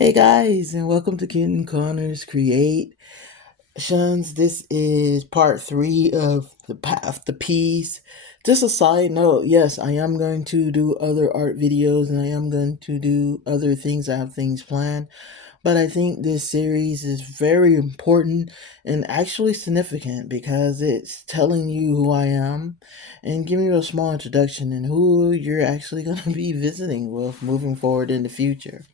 Hey guys, and welcome to Ken Connors Creations. This is part three of the Path to Peace. Just a side note, yes, I am going to do other art videos and I am going to do other things. I have things planned, but I think this series is very important and actually significant because it's telling you who I am and giving you a small introduction and who you're actually going to be visiting with moving forward in the future.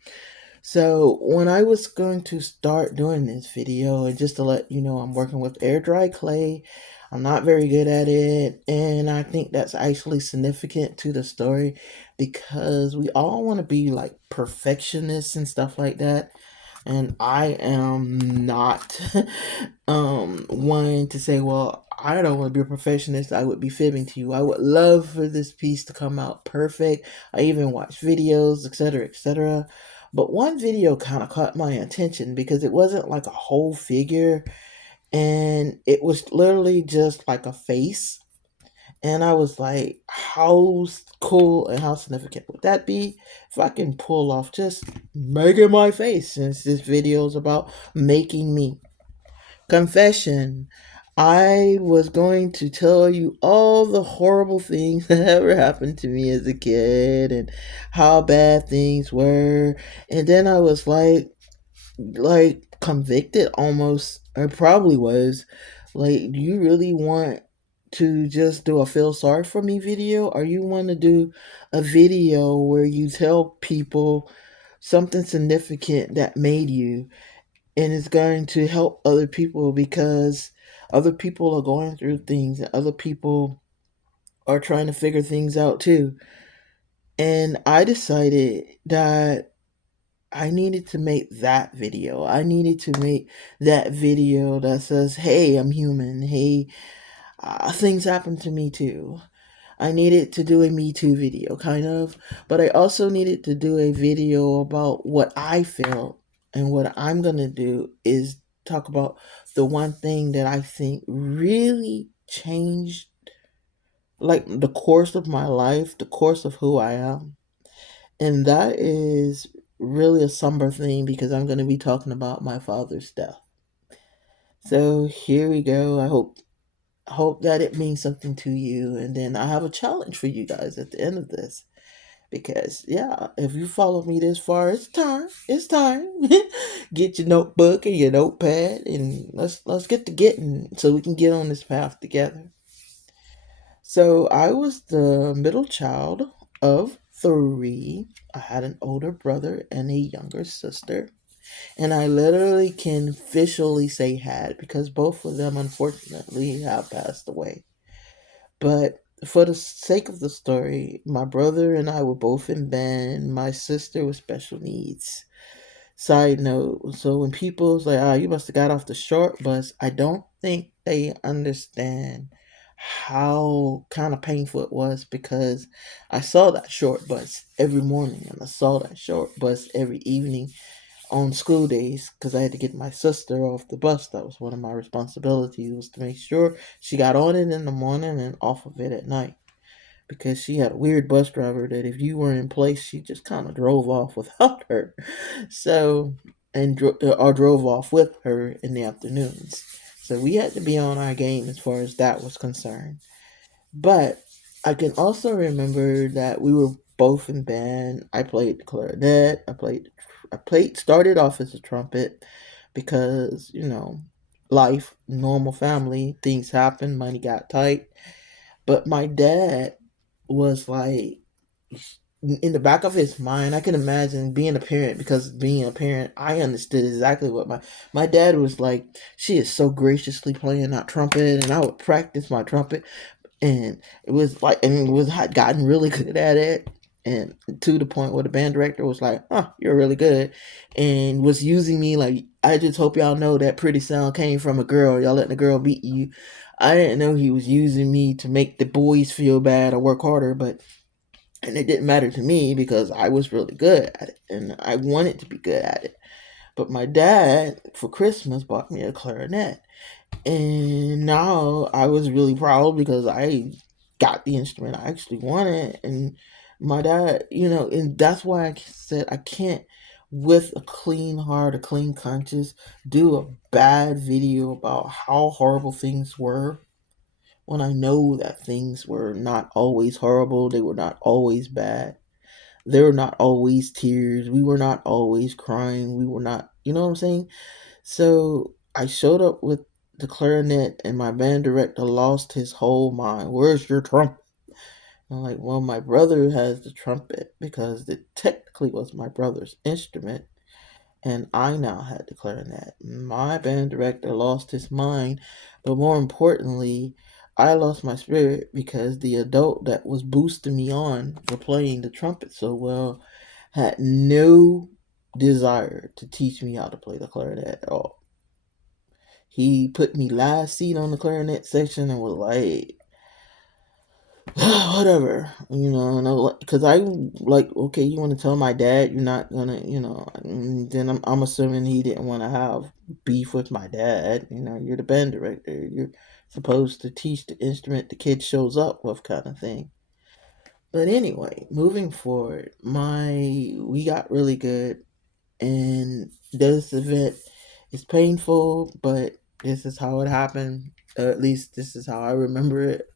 So when I was going to start doing this video, and just to let you know, I'm working with air dry clay. I'm not very good at it, and I think that's actually significant to the story because we all want to be like perfectionists and stuff like that. And I am not one to say, well, I don't want to be a perfectionist. I would be fibbing to you. I would love for this piece to come out perfect. I even watch videos, etc., etc. But one video kind of caught my attention because it wasn't like a whole figure, and it was literally just like a face. And I was like, how cool and how significant would that be if I can pull off just making my face, since this video is about making me. Confession. I was going to tell you all the horrible things that ever happened to me as a kid and how bad things were. And then I was like convicted almost. I probably was. Like, do you really want to just do a feel sorry for me video, or you want to do a video where you tell people something significant that made you, and it's going to help other people because other people are going through things and other people are trying to figure things out too. And I decided that I needed to make that video. I needed to make that video that says, hey, I'm human. Hey, things happen to me too. I needed to do a Me Too video, kind of, but I also needed to do a video about what I felt. And what I'm going to do is talk about the one thing that I think really changed, like, the course of my life, the course of who I am. And that is really a somber thing because I'm going to be talking about my father's death. So here we go. I hope that it means something to you, and then I have a challenge for you guys at the end of this. Because yeah, if you follow me this far, it's time. It's time. Get your notebook and your notepad, and let's get to getting so we can get on this path together. So I was the middle child of three. I had an older brother and a younger sister. And I literally can officially say had because both of them unfortunately have passed away. But for the sake of the story, my brother and I were both in band. My sister with special needs. Side note, so when people's like, you must have got off the short bus, I don't think they understand how kind of painful it was because I saw that short bus every morning and I saw that short bus every evening on school days because I had to get my sister off the bus. That was one of my responsibilities, was to make sure she got on it in the morning and off of it at night, because she had a weird bus driver that if you weren't in place, she just kind of drove off without her. So, or drove off with her in the afternoons. So we had to be on our game as far as that was concerned. But I can also remember that we were both in band. I played the clarinet. I played started off as a trumpet because, life, normal family, things happen, money got tight. But my dad was like, in the back of his mind, I can imagine being a parent, because being a parent, I understood exactly what my dad was like. She is so graciously playing that trumpet, and I would practice my trumpet, and it was like, and it was had gotten really good at it, and to the point where the band director was like, "Huh, you're really good," and was using me like, "I just hope y'all know that pretty sound came from a girl. Y'all letting the girl beat you." I didn't know he was using me to make the boys feel bad or work harder, but and it didn't matter to me because I was really good at it and I wanted to be good at it. But my dad for Christmas bought me a clarinet, and now I was really proud because I got the instrument I actually wanted. And my dad, and that's why I said I can't with a clean heart, a clean conscience, do a bad video about how horrible things were when I know that things were not always horrible, they were not always bad. There were not always tears. We were not always crying. We were not, you know what I'm saying? So I showed up with the clarinet, and my band director lost his whole mind. Where's your trumpet? I'm like, well, my brother has the trumpet because it technically was my brother's instrument, and I now had the clarinet. My band director lost his mind, but more importantly, I lost my spirit because the adult that was boosting me on for playing the trumpet so well had no desire to teach me how to play the clarinet at all. He put me last seat on the clarinet section and was like, whatever, and because I like, okay, you want to tell my dad you're not gonna, and then I'm assuming he didn't want to have beef with my dad. You're the band director. You're supposed to teach the instrument the kid shows up with, kind of thing. But anyway, moving forward, my we got really good, and this event is painful, but this is how it happened. At least this is how I remember it,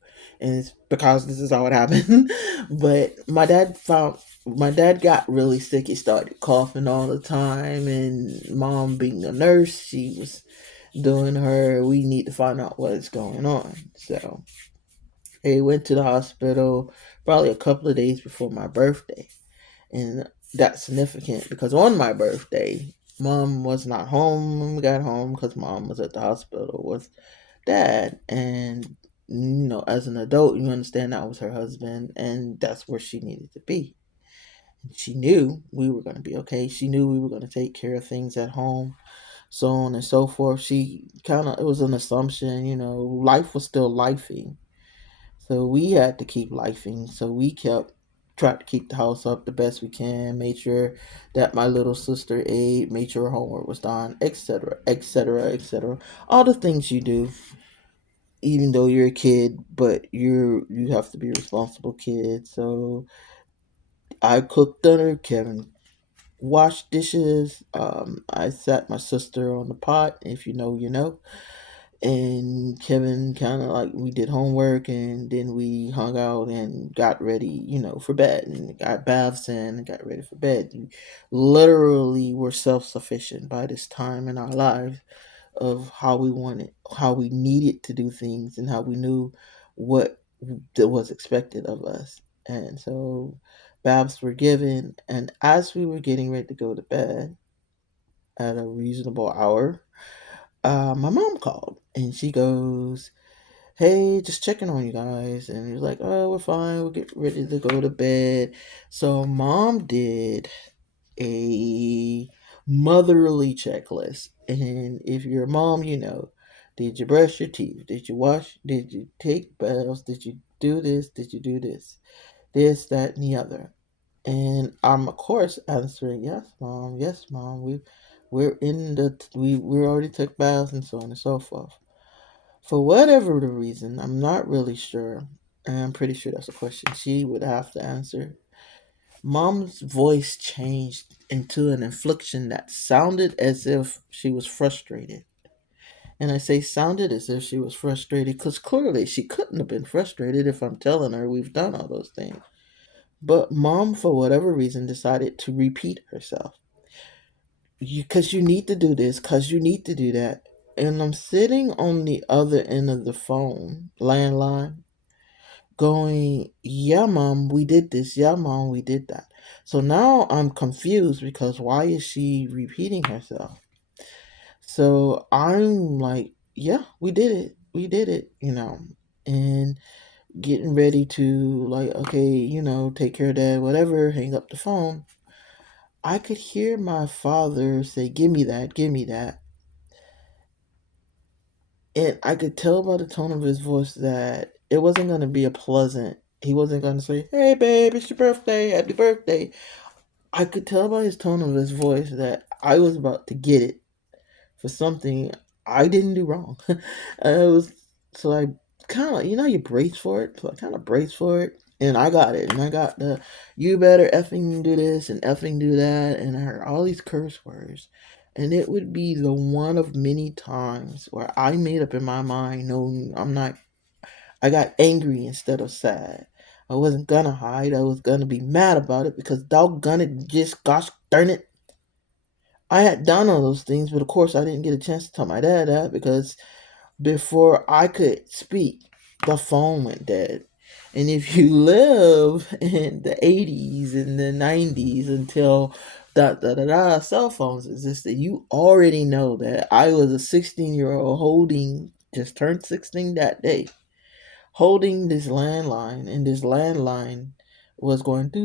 and it's because this is how it happened. But my dad got really sick. He started coughing all the time, and mom, being a nurse, she was doing her. We need to find out what is going on. So they went to the hospital probably a couple of days before my birthday, and that's significant because on my birthday, mom was not home when we got home because mom was at the hospital with dad. And, as an adult, you understand that was her husband, and that's where she needed to be. And she knew we were going to be okay. She knew we were going to take care of things at home, so on and so forth. She kind of, it was an assumption, life was still lifing. So we had to keep lifing. So we kept tried to keep the house up the best we can, made sure that my little sister ate, made sure her homework was done, etc., etc., etc. All the things you do, even though you're a kid, but you have to be a responsible kid. So I cooked dinner. Kevin washed dishes. I sat my sister on the pot. If you know, you know. And Kevin kind of like, we did homework, and then we hung out and got ready, for bed, and got baths in and got ready for bed. We literally were self sufficient by this time in our lives of how we needed to do things, and how we knew what that was expected of us. And so baths were given, and as we were getting ready to go to bed at a reasonable hour, my mom called, and she goes, "Hey, just checking on you guys." And he was like, "Oh, we're fine. We'll get ready to go to bed." So mom did a motherly checklist. And if you're a mom, did you brush your teeth? Did you wash? Did you take baths? Did you do this? Did you do this? This, that, and the other. And I'm, of course, answering, "Yes, mom. Yes, mom. We already took baths," and so on and so forth. For whatever the reason, I'm not really sure, and I'm pretty sure that's a question she would have to answer. Mom's voice changed into an inflection that sounded as if she was frustrated. And I say sounded as if she was frustrated because clearly she couldn't have been frustrated if I'm telling her we've done all those things. But mom, for whatever reason, decided to repeat herself. Because you need to do this, because you need to do that. And I'm sitting on the other end of the phone, landline, going, "Yeah, mom, we did this. Yeah, mom, we did that." So now I'm confused because why is she repeating herself? So I'm like, "Yeah, we did it. We did it," and getting ready to, like, okay, take care of that, whatever, hang up the phone. I could hear my father say, "Give me that, give me that." And I could tell by the tone of his voice that it wasn't going to be a pleasant. He wasn't going to say, "Hey, babe, it's your birthday. Happy birthday." I could tell by his tone of his voice that I was about to get it for something I didn't do wrong. I was, so I kind of, you brace for it. So I kind of braced for it. And I got it. And I got the you better effing do this and effing do that. And I heard all these curse words. And it would be the one of many times where I made up in my mind, no, I'm not. I got angry instead of sad. I wasn't gonna hide. I was gonna be mad about it because doggone it, just gosh darn it. I had done all those things, but of course I didn't get a chance to tell my dad that because before I could speak, the phone went dead. And if you live in the 80s and the 90s until cell phones existed, you already know that I was a 16-year-old holding, just turned 16 that day, holding this landline, and this landline was going doo,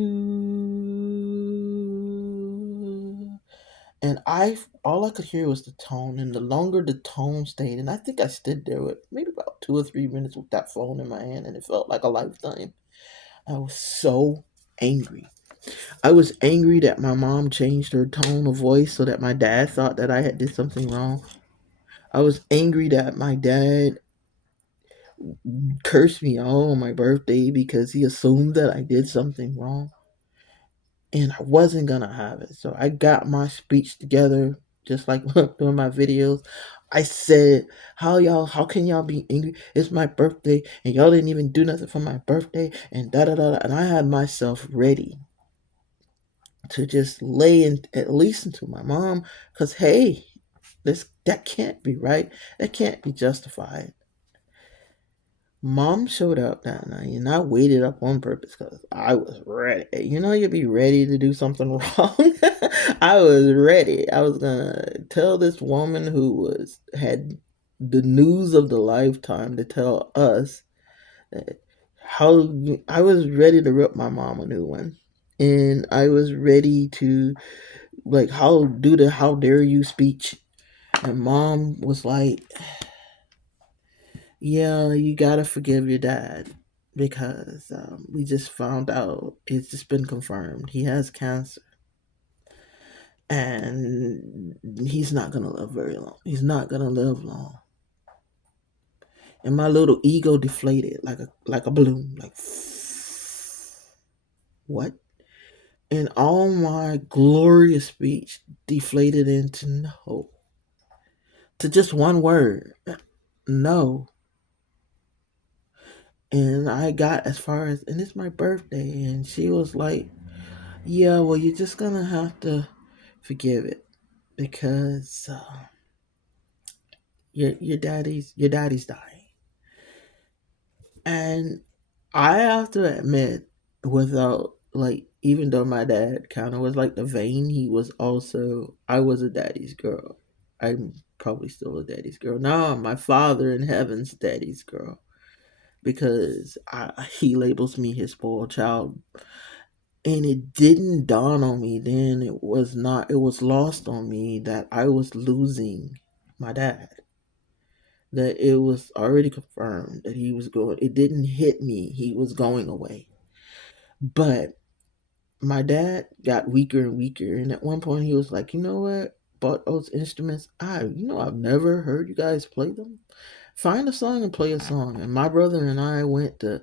and I all I could hear was the tone, and the longer the tone stayed, and I think I stood there with maybe about 2 or 3 minutes with that phone in my hand, and it felt like a lifetime. I was so angry. I was angry that my mom changed her tone of voice so that my dad thought that I had did something wrong. I was angry that my dad cursed me out on my birthday because he assumed that I did something wrong. And I wasn't gonna have it. So I got my speech together, just like doing my videos. I said, how can y'all be angry? It's my birthday and y'all didn't even do nothing for my birthday and da da da da. And I had myself ready to just lay in at least into my mom, because hey, that can't be right. That can't be justified. Mom showed up that night, and I waited up on purpose because I was ready. You know, you'd be ready to do something wrong. I was ready. I was gonna tell this woman who was had the news of the lifetime to tell us that how I was ready to rip my mom a new one, and I was ready to like how do the how dare you speech. And mom was like, yeah, you gotta forgive your dad because we just found out it's just been confirmed he has cancer and he's not gonna live very long. He's not gonna live long. And my little ego deflated like a balloon, like what? And all my glorious speech deflated into no, to just one word, no. And I got as far as, and it's my birthday, and she was like, yeah, well, you're just gonna have to forgive it because your daddy's dying. And I have to admit, without like, even though my dad kind of was like the vein, he was also I was a daddy's girl. I'm probably still a daddy's girl. Now my father in heaven's daddy's girl because he labels me his spoiled child. And it didn't dawn on me then, it was lost on me that I was losing my dad. That it was already confirmed that he was going, it didn't hit me, he was going away. But my dad got weaker and weaker. And at one point he was like, you know what? Bought those instruments. I've never heard you guys play them. Find a song and play a song. And my brother and I went to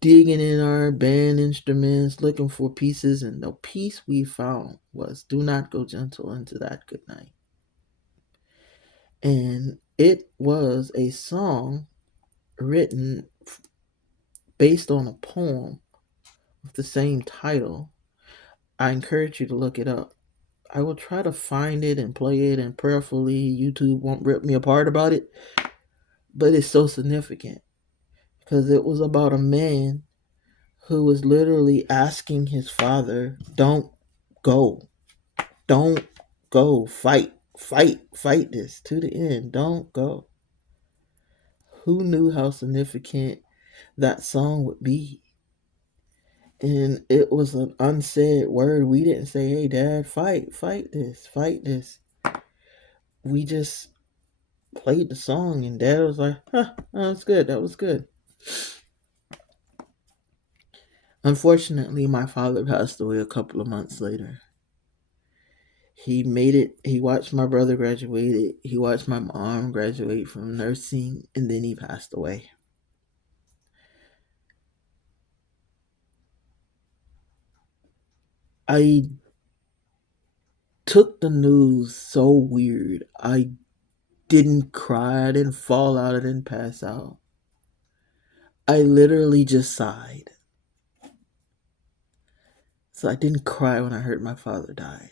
digging in our band instruments, looking for pieces, and the piece we found was Do Not Go Gentle into That Good Night. And it was a song written based on a poem with the same title. I encourage you to look it up. I will try to find it and play it, and prayerfully YouTube won't rip me apart about it. But it's so significant because it was about a man who was literally asking his father, don't go. Don't go. Fight. Fight. Fight this to the end. Don't go. Who knew how significant that song would be? And it was an unsaid word. We didn't say, hey, dad, fight. Fight this. Fight this. We just played the song, and dad was like, huh, that was good. That was good. Unfortunately, my father passed away a couple of months later. He made it. He watched my brother graduate. He watched my mom graduate from nursing, and then he passed away. I took the news so weird. I didn't cry, I didn't fall out, I didn't pass out. I literally just sighed. So I didn't cry when I heard my father die.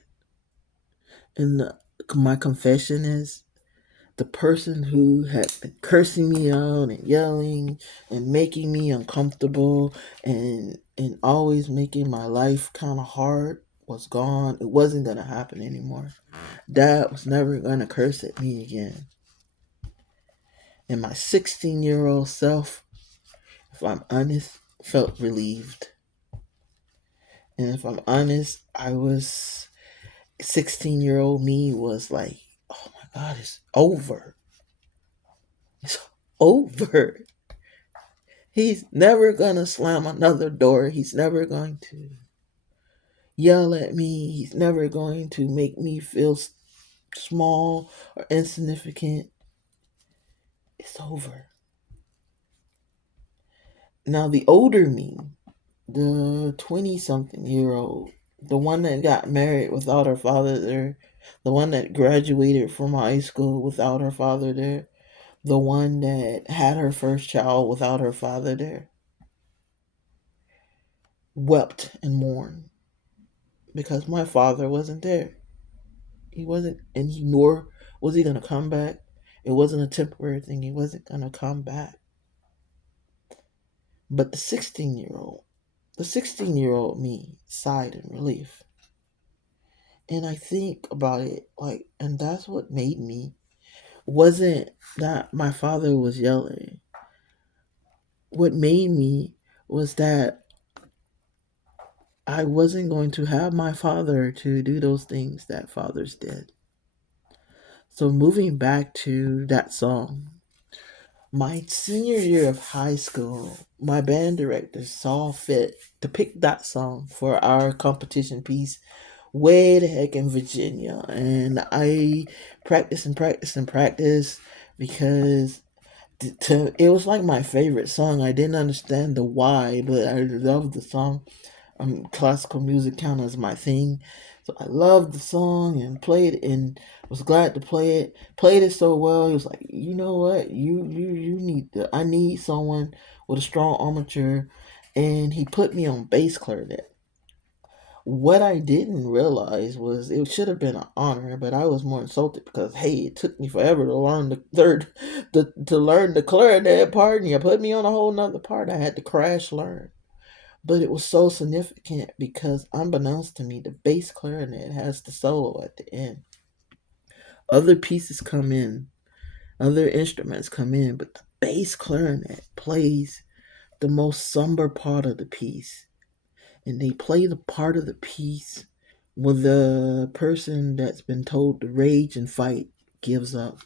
And my confession is the person who had been cursing me out and yelling and making me uncomfortable and always making my life kind of hard was gone. It wasn't going to happen anymore. Dad was never going to curse at me again. And my 16-year-old self, if I'm honest, felt relieved. And if I'm honest, I was 16-year-old me was like, oh my God, it's over. It's over. He's never gonna slam another door. He's never going to yell at me. He's never going to make me feel small or insignificant. It's over. Now, the older me, the 20 something year old, the one that got married without her father there, the one that graduated from high school without her father there, the one that had her first child without her father there, wept and mourned because my father wasn't there. He wasn't, and he nor was he gonna come back. It wasn't a temporary thing. He wasn't gonna come back. But the 16-year old me sighed in relief. And I think about it like, and that's what made me. Wasn't that my father was yelling. What made me was that I wasn't going to have my father to do those things that fathers did. So moving back to that song, my senior year of high school, my band director saw fit to pick that song for our competition piece way the heck in Virginia. And I practiced and practiced and practiced because it was like my favorite song. I didn't understand the why, but I loved the song. Classical music count as my thing. So I loved the song and played it and was glad to play it. Played it so well. He was like, you know what? You need to. I need someone with a strong armature, and he put me on bass clarinet. What I didn't realize was it should have been an honor, but I was more insulted because hey, it took me forever to learn the third, to learn the clarinet part, and you put me on a whole nother part. I had to crash learn. But it was so significant because, unbeknownst to me, the bass clarinet has the solo at the end. Other pieces come in, other instruments come in, but the bass clarinet plays the most somber part of the piece. And they play the part of the piece where the person that's been told to rage and fight gives up.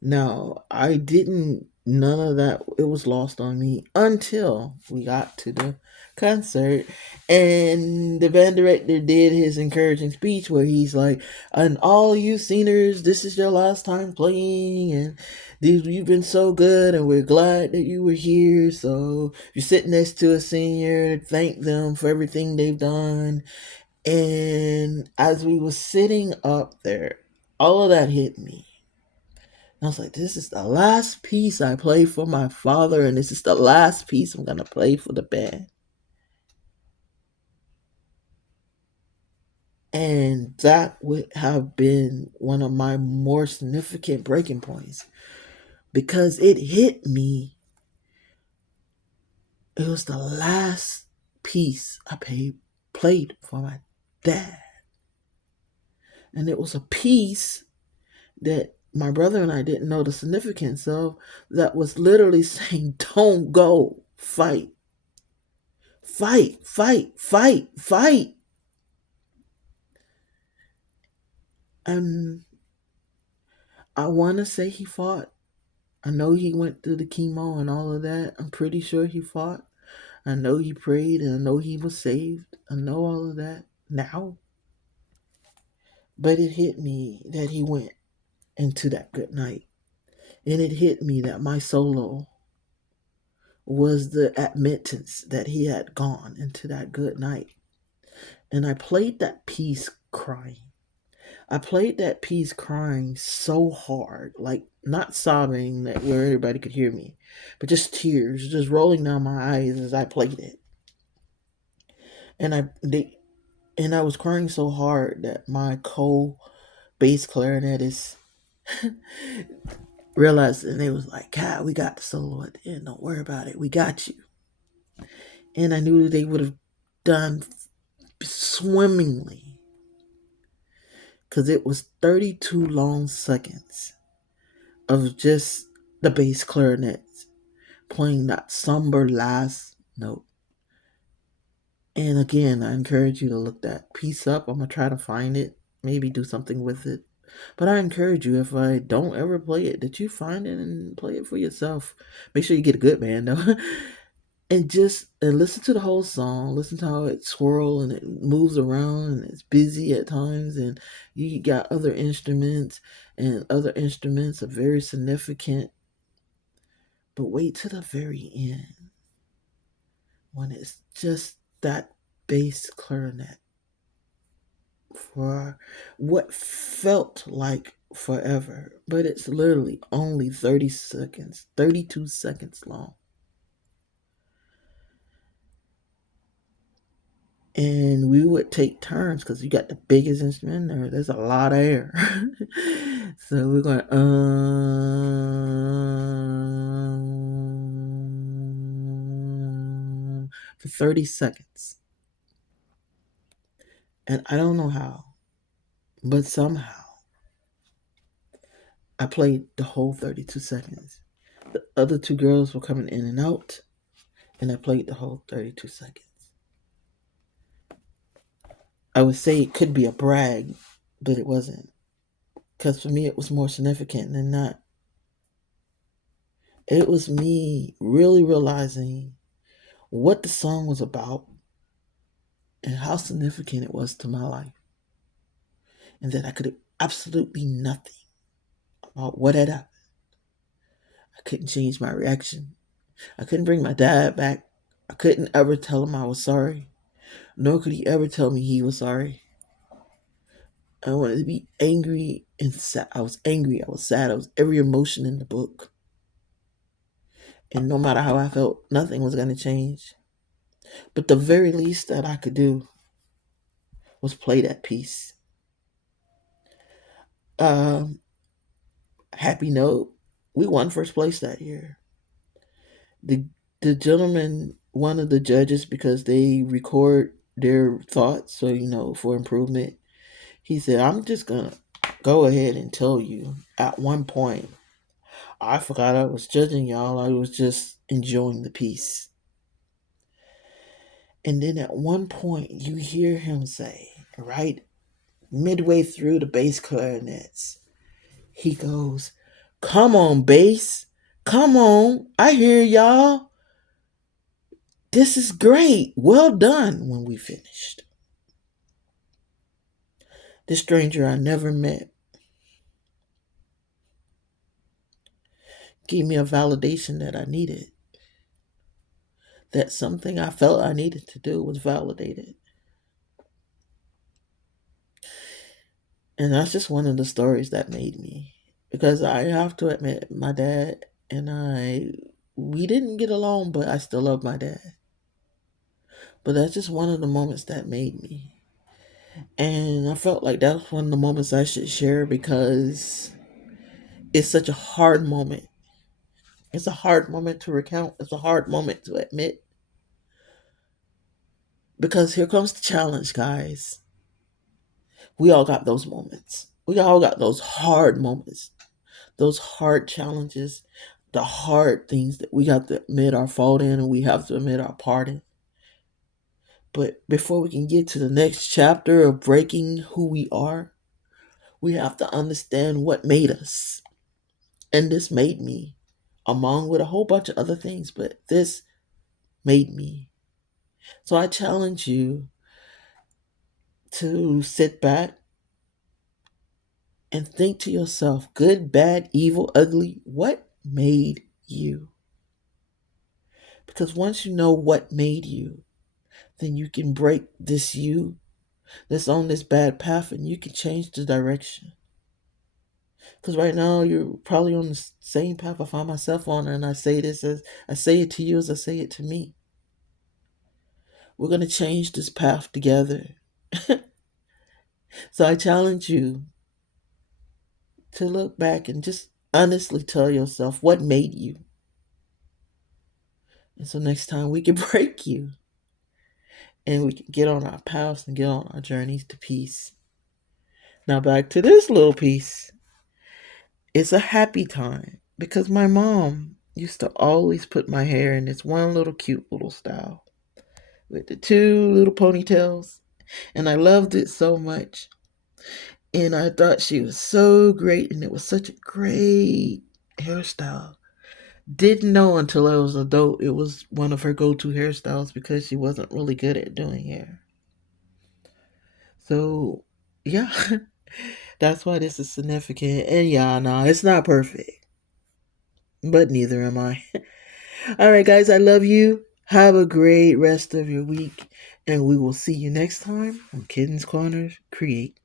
Now, I didn't, none of that, it was lost on me until we got to the concert and the band director did his encouraging speech where he's like, and all you seniors, this is your last time playing, and you've been so good, and we're glad that you were here. So if you're sitting next to a senior, thank them for everything they've done. And as we were sitting up there, all of that hit me. I was like, this is the last piece I play for my father, and this is the last piece I'm going to play for the band. And that would have been one of my more significant breaking points because it hit me. It was the last piece I played for my dad. And it was a piece that my brother and I didn't know the significance of, that was literally saying, don't go, fight. Fight, fight, fight, fight. And I want to say he fought. I know he went through the chemo and all of that. I'm pretty sure he fought. I know he prayed and I know he was saved. I know all of that now. But it hit me that he went into that good night. And it hit me that my solo was the admittance that he had gone into that good night. And I played that piece crying. I played that piece crying so hard, like not sobbing that where everybody could hear me, but just tears just rolling down my eyes as I played it. And I was crying so hard that my co bass clarinetist realized, and they was like, God, we got the solo at the end. Don't worry about it. We got you. And I knew they would have done swimmingly because it was 32 long seconds of just the bass clarinet playing that somber last note. And again, I encourage you to look that piece up. I'm going to try to find it, maybe do something with it. But I encourage you, if I don't ever play it, that you find it and play it for yourself. Make sure you get a good band, though. And listen to the whole song. Listen to how it swirls and it moves around and it's busy at times. And you got other instruments, and other instruments are very significant. But wait to the very end when it's just that bass clarinet for what felt like forever, but it's literally only 30 seconds, 32 seconds long. And we would take turns because you got the biggest instrument there. There's a lot of air. So we're going for 30 seconds. And I don't know how, but somehow I played the whole 32 seconds. The other two girls were coming in and out, and I played the whole 32 seconds. I would say it could be a brag, but it wasn't. Because for me, it was more significant than not. It was me really realizing what the song was about and how significant it was to my life. And that I could do absolutely nothing about what had happened. I couldn't change my reaction. I couldn't bring my dad back. I couldn't ever tell him I was sorry. Nor could he ever tell me he was sorry. I wanted to be angry and sad. I was angry. I was sad. I was every emotion in the book. And no matter how I felt, nothing was going to change. But the very least that I could do was play that piece. Um, Happy note, we won first place that year. The the gentleman, one of the judges, because they record their thoughts, so for improvement. He said, "I'm just gonna go ahead and tell you. At one point, I forgot I was judging y'all. I was just enjoying the piece." And then at one point, you hear him say, right midway through the bass clarinets, he goes, "Come on, bass. Come on. I hear y'all. This is great. Well done." When we finished, this stranger I never met gave me a validation that I needed. That something I felt I needed to do was validated. And that's just one of the stories that made me. Because I have to admit, my dad and we didn't get along, but I still love my dad. But that's just one of the moments that made me. And I felt like that's one of the moments I should share because it's such a hard moment. It's a hard moment to recount. It's a hard moment to admit. Because here comes the challenge, guys. We all got those moments. We all got those hard moments, those hard challenges, the hard things that we have to admit our fault in and we have to admit our part in. But before we can get to the next chapter of breaking who we are, we have to understand what made us. And this made me, along with a whole bunch of other things, but this made me. So I challenge you to sit back and think to yourself, good, bad, evil, ugly, what made you? Because once you know what made you, then you can break this you that's on this bad path, and you can change the direction. Because right now you're probably on the same path I find myself on, and I say this as I say it to you as I say it to me. We're gonna change this path together. So I challenge you to look back and just honestly tell yourself what made you. And so next time we can break you and we can get on our paths and get on our journeys to peace. Now back to this little piece. It's a happy time because my mom used to always put my hair in this one little cute little style with the two little ponytails. And I loved it so much. And I thought she was so great, and it was such a great hairstyle. Didn't know until I was an adult it was one of her go-to hairstyles because she wasn't really good at doing hair. So, yeah, that's why this is significant. And yeah, no, it's not perfect, but neither am I. All right, guys, I love you. Have a great rest of your week, and we will see you next time on Kittens Corners Create.